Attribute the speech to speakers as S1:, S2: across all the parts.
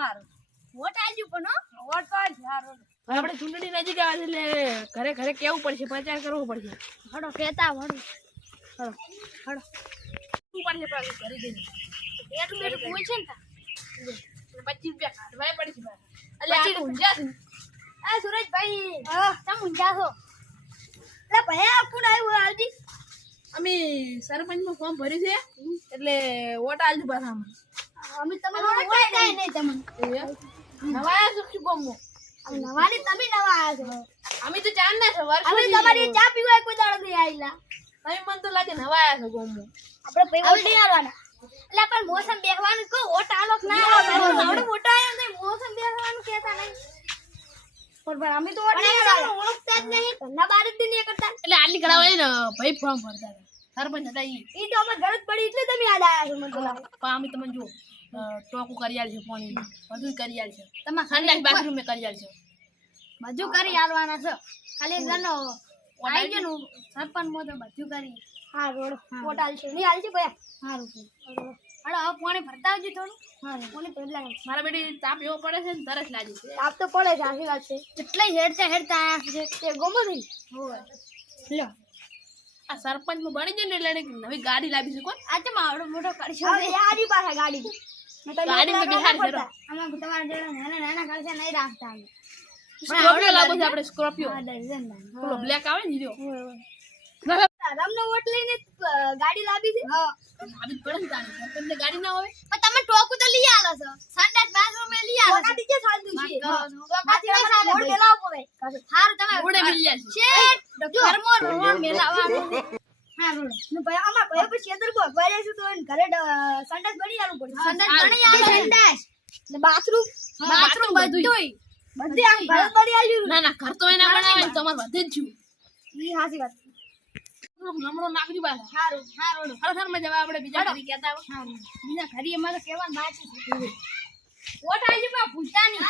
S1: હારું. વોટ આવજો પણ આપણે ચૂંટણી નજીક આવે એટલે ઘરે ઘરે કેવું પડશે? પ્રચાર કરવો પડશે.
S2: હડો કહેતા હડો
S1: હડો
S2: હડો
S1: શું પડશે પાછું કરી દેજો
S2: એટલું બધું ને તા.
S1: પચીસ રૂપિયા કાઢવાય પડશે એટલે આ ઊંઝા છું.
S2: આ સુરેશભાઈ ઊંઝા છો. એટલે ભાઈ આપું આવ્યું હાલજી
S1: અમે સરપંચમાં ફોર્મ ભર્યું છે. એટલે વોટ આવજો પાછા અમારે
S2: અમે તમે ઓળખતા નહીં તમને.
S1: નવા છો શું ગામમાં?
S2: નવાની તમે નવા છો.
S1: અમે તો ચાર ના છે
S2: અમે તમારી ચા પીવા કોઈ દાડો નહીં આવેલા
S1: તમે મને તો લાગે નવા છો ગામમાં.
S2: આપણે ભાઈ નહીં આવવાના એટલે પણ મોસમ બેહવાનું કહો ઓટ આલો ના આલો આવડો મોટો આવ્યો ને મોસમ બેસવાનું કહેતા નહીં. પણ અમે તો ઓટ નહીં ઓળખતા જ નહીં. ઘરના બાર જ નહીં કરતા.
S1: એટલે આટલી કરાવે ને ભાઈ ફોર્મ ભરતા સરપંચ હતા ઈ.
S2: તો અમે ગરજ પડી એટલે તમે યાદ આવ્યા છો મને તો
S1: પણ અમે તમને જો ટોકું કરી આલશે પાણી બધું કરી આલશે છે
S2: તમારે
S1: સંડાસ બાથરૂમ કરી આલશે
S2: બધું કરી આલવાના છે. ખાલી ગનો આઈ ગયો સરપંચ મો તો બધું કરી. હા રોડ પોટ આલશે નહીં આલશે ભયા હારું હાલો હવે પાણી ભરતા આવજો થોડું. હા પાણી ભરલા
S1: મારા બેટી તાપ એવો પડે છે ને તરસ લાગે છે.
S2: તાપ તો પડે છે આખી વાત છે. કેટલાય હેડતા હેડતા આયા છે તે ગોમો થઈ.
S1: હોવે.
S2: લ્યો.
S1: આ સરપંચમાં બની જાય ને એટલે નવી ગાડી લાવી છે કોણ?
S2: આ તો મોટો કરશો? યારી પાસે ગાડી.
S1: ગાડીમાં બિહાર છે
S2: આમાં તમારા જેવા નાના નાના ખર્ચા નહીં રાખતા અમે.
S1: સ્કોર્પિયો લાવો છે આપણે સ્કોર્પિયો?
S2: આ ડઝન ના.
S1: પેલો બ્લેક આવે ને હીરો?
S2: રામનો વોટ લઈને ગાડી લાવી છે?
S1: આવી જ પડે ને તારે. સરપંચને ગાડી ના હોય.
S2: પણ તમે ટોકું તો લઈ આલો છો. સંડાસ બાથરૂમ એ લઈ આલો છો. ટોકાથી કે છે? ટોકાથી નહીં સાલે રોડ મેલાવો પડે. હારું તમે
S1: રોડે મિલી છે.
S2: શેઠ ઘરમાં રોડ મેલાવાનું હા રોડ ને ભાઈ અમાર ભાઈ પછી છેતર કો ભરે છે તો ઘરે સંડાસ બની આલું પડે સંડાસ બની આલે સંડાસ. ને બાથરૂમ.
S1: બાથરૂમ બધુંય.
S2: બધે આમ ઘરે બની આલ્યું
S1: ના ના ઘર તો એના બનાવે ને તમારે વધે જ
S2: ઈ હાસી વાત.
S1: નમણો નાખજો પાછા
S2: હારું હારું.
S1: ખરેખરમાં જવા આપણે બીજા ઘરે કહેતા
S2: હારું. બીજા ઘરે અમારે કહેવાનું બાકી છે. વોટ પા ભૂલતા નહીં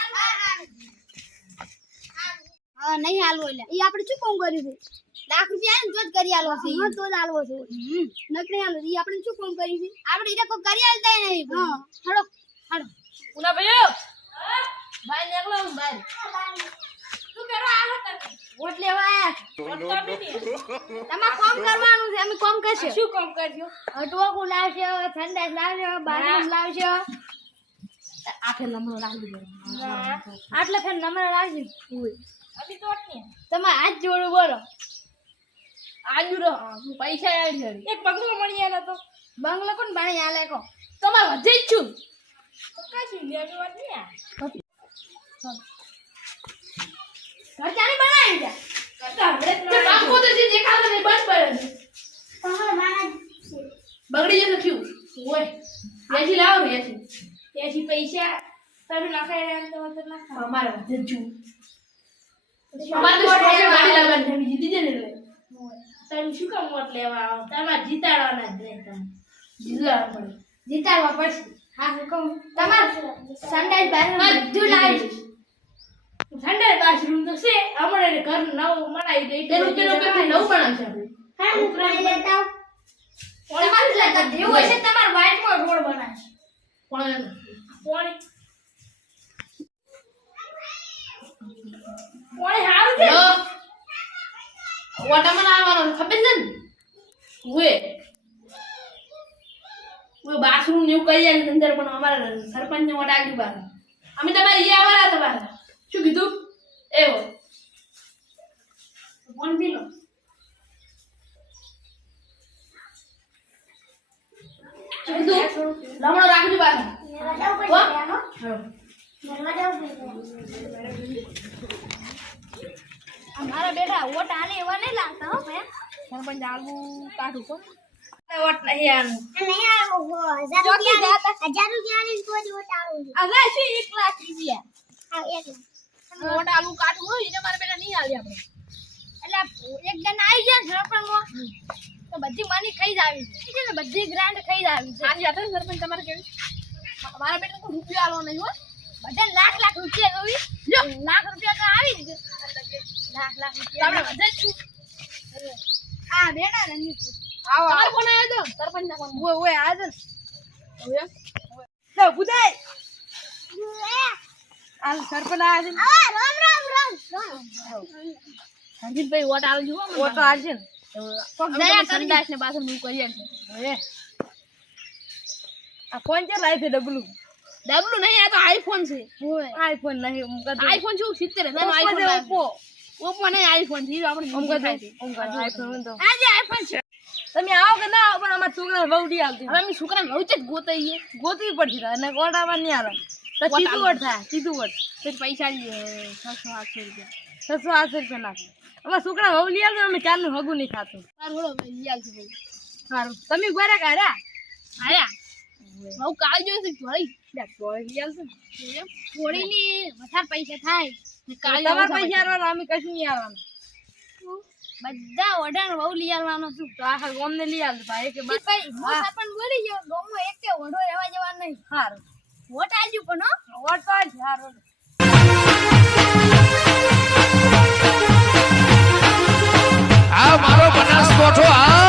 S2: હા નહીં હાલવો એટલે. એ આપણે શું કોમ કર્યું છે? લાખ રૂપિયા ને તો જ કરી આલવો છે હા તો જ આલવો છે. નકરી આલવો ઈ આપણે શું કામ કરી છે? આપણે ઈને કોઈ કરી આલતા નહીં હા હડો હડો
S1: ઉના ભાઈઓ ભાઈ નેકલો હું ભાઈ તું કરો આ હતા
S2: વોટ લેવા આયા તમારે કામ કરવાનું છે અમે કામ કરશે.
S1: શું કામ કરજો?
S2: અટવાકું લાવશે ઠંડા લાવશે બાથરૂમ લાવશે.
S1: આખે નંબર રાખી દો.
S2: આટલે ફેર નંબર રાખજો
S1: અભી તો અટકે
S2: તમે હાથ જોડું બોલો.
S1: આજુ રહો. પૈસા આવી છે એક બંગલો મળી આને તો.
S2: બંગલો કોણ પાણી આલે કો?
S1: તમારે વધે જ છું. કાશું લેવાની વાત નહીં
S2: ઘર ચાલી બનાવી
S1: જે બગડી જશે થયું. હોય ત્યાંથી લાવો ને ત્યાંથી. પૈસા તમે નખાય અમારે વધે જ છું. અમારે તો ગાડી લાવવાની જીતી જાય ને એટલે. તમે શું કામ વોટ લેવા આવો? તમારે જીતાડવાના જ નહીં તમે જીતાડવા પડે
S2: જીતાડવા પડશે. હા હું કહું. તમારે સંડાસ બાથરૂમ બધું લાવી છે
S1: બાથરૂમ તો છે. હમણાં ઘર નવું મળાવી દઈ પેલું પેલું પેલું નવું બનાવશે આપણે?
S2: હા હું પાણી લેતા. તમારે લેતા દેવું હશે તમારે વાઇટમાં રોડ બનાવશે.
S1: પણ પાણી પાણી હારું છે વટામાં આવવાનો ખબર છે ને? ઉએ ઉએ બાથરૂમ ને એવું કરી જાય અંદર, પણ અમારા સરપંચ ને વટા આગળ બાર અમે તમારે અહીંયા આવવાના હતા બાર શું કીધું? એવો. ફોન પી લો લમણો રાખજો બાર
S2: અમારા બેટા વોટ આને એવા નહીં લાગતા હો ભાઈ
S1: સરપંચ આલવું કાઢું કોણ વોટ નહીં આનું.
S2: નહીં આવો હજાર રૂપિયા હજાર રૂપિયાની કોઈ વોટ આવું
S1: અલા શું એક લાખ રૂપિયા.
S2: હા એક
S1: વોટ આલવું કાઢવું હોય એને મારા બેટા નહીં આલી આપણે.
S2: એટલે એક જણ આવી ગયા સરપંચમાં તો બધી મની ખાઈ જ આવી છે. ને બધી ગ્રાન્ડ ખાઈ જ આવી છે.
S1: હતા સરપંચ તમારે કેવી? મારા બેટા કોઈ રૂપિયા આલો નહીં હો.
S2: બધા લાખ લાખ રૂપિયા લાખ રૂપિયા તો આવી જ. લાખ લાખ રૂપિયા.
S1: આપણે વધે છું.
S2: આ બેટા ને
S1: આવો તમારો ફોન આવ્યો તો સરપંચ ના ફોન
S2: ઓય ઓય આ તો
S1: હવે
S2: લે બુધાય આ સરપંચ આયા છે આ રામ રામ રામ
S1: સંજીતભાઈ વોટ.
S3: ઓટો આવશે
S1: દયા સંદાસ ને પાછળ હું કરી આલજો.
S3: હવે. આ ફોન છે? લાઈ છે ડબલું.
S1: ડબલું નહીં આ તો આઈફોન છે.
S3: આઈફોન નહીં
S1: આઈફોન શું સિત્તેર હજાર આઈફોન ઓપ્પો ઓપ્પો નહીં આઈફોન છે આપણે
S3: આઈફોન તો
S1: આ આઈફોન છે.
S3: તમે આવો કે ના આવો પણ અમારા છોકરા વહુડી આવતી.
S1: હવે અમે છોકરા લઉં જ ગોતાઈએ
S3: ગોતવી પડતી તારે, અને ગોડાવા નહીં આવે. તો સીધું વટ થાય સીધું વટ
S1: પછી પૈસા લઈએ છસો આઠસો રૂપિયા.
S3: છસો આઠસો રૂપિયા નાખે. અમારા છોકરા વહુ લઈ આવજો અમે ચારનું હગું નહીં ખાતું.
S1: સારું
S3: તમે ગોરા કાઢ્યા
S1: આયા હું કાલ જોઈશું જોઈ.
S3: જોઈ થોડી ની
S1: વધારે પૈસા થાય. બધા ઓર્ડર બહુ લઈ આવવાનો છું.
S3: તો આખા ગોમ ને લઈ આવજો ભાઈ કે બસ.
S2: ભાઈ પણ બોલી એક ઓઢો રહેવા જવા નહીં.
S3: સારું
S2: વોટ આજુ પણ હો.
S3: વોટ તો આજ સારું આ મારો બનાસકોઠો આ